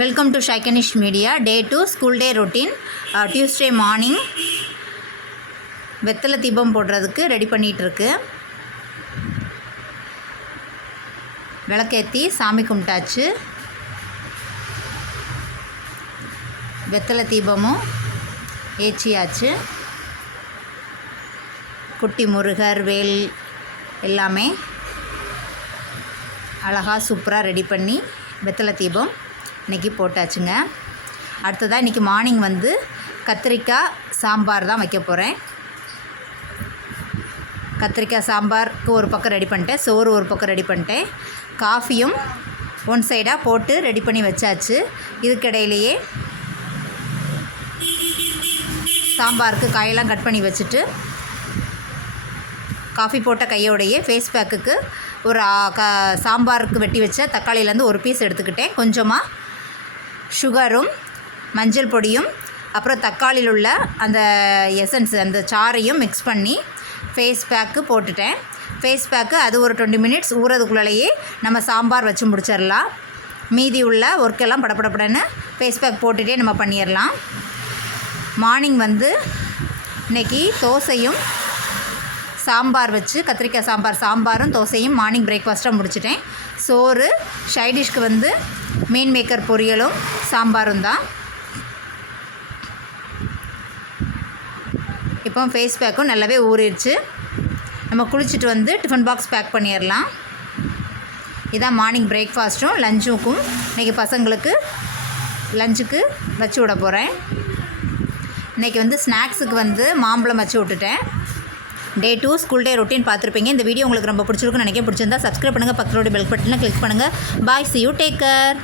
Welcome to Shaikanish Media. Day 2 school day routine. Tuesday morning வெத்தலை தீபம் போடுறதுக்கு ready பண்ணிகிட்டு இருக்கு. விளக்கேற்றி சாமி கும்பிட்டாச்சு. வெத்தலை தீபமும் ஏற்றியாச்சு. குட்டி முருகர் வேல் எல்லாமே அழகாக சூப்பராக ரெடி பண்ணி வெத்தலை தீபம் இன்றைக்கி போட்டாச்சுங்க. அடுத்ததாக இன்றைக்கி மார்னிங் வந்து கத்திரிக்காய் சாம்பார் தான் வைக்க போகிறேன். கத்திரிக்காய் சாம்பாருக்கு ஒரு பக்கம் ரெடி பண்ணிட்டேன், சோறு ஒரு பக்கம் ரெடி பண்ணிட்டேன், காஃபியும் ஒன் சைடாக போட்டு ரெடி பண்ணி வச்சாச்சு. இதுக்கிடையிலேயே சாம்பாருக்கு காயெல்லாம் கட் பண்ணி வச்சுட்டு காஃபி போட்ட கையோடையே ஃபேஸ் பேக்குக்கு ஒரு சாம்பாருக்கு வெட்டி வச்ச தக்காளியிலேருந்து ஒரு பீஸ் எடுத்துக்கிட்டேன். கொஞ்சமாக சுகரும் மஞ்சள் பொடியும் அப்புறம் தக்காளியில் உள்ள அந்த எசன்ஸ் அந்த சாறையும் மிக்ஸ் பண்ணி ஃபேஸ் பேக்கு போட்டுட்டேன். ஃபேஸ் பேக்கு அது ஒரு 20 மினிட்ஸ் ஊறதுக்குள்ளேயே நம்ம சாம்பார் வச்சு முடிச்சிடலாம். மீதி உள்ள ஒர்க்கெல்லாம் படப்படப்படன்னு ஃபேஸ் பேக் போட்டுகிட்டே நம்ம பண்ணிடலாம். மார்னிங் வந்து இன்றைக்கி தோசையும் சாம்பார் வச்சு கத்திரிக்காய் சாம்பாரும் தோசையும் மார்னிங் பிரேக்ஃபாஸ்ட்டாக முடிச்சிட்டேன். சோறு சைடிஷ்க்கு வந்து மீன் மேக்கர் பொரியலும் சாம்பாரும் தான். இப்போ ஃபேஸ் பேக்கும் நல்லாவே ஊறிடுச்சு. நம்ம குளிச்சுட்டு வந்து டிஃபன் பாக்ஸ் பேக் பண்ணிடலாம். இதான் மார்னிங் பிரேக்ஃபாஸ்ட்டும் லஞ்சுக்கும் இன்றைக்கி பசங்களுக்கு லஞ்சுக்கு வச்சு விட போகிறேன். இன்றைக்கி வந்து ஸ்நாக்ஸுக்கு வந்து மாம்பழம் வச்சு விட்டுட்டேன். டே 2 ஸ்கூல் டே ரொட்டீன் பார்த்துருப்பீங்க. இந்த வீடியோ உங்களுக்கு ரொம்ப பிடிச்சிருக்குன்னு நினைக்கிறேன். பிடிச்சிருந்தா சப்ஸ்கிரைப் பண்ணுங்கள், பக்கத்தோட பெல் பட்டனை கிளிக் பண்ணுங்கள். பாய், see you, take care.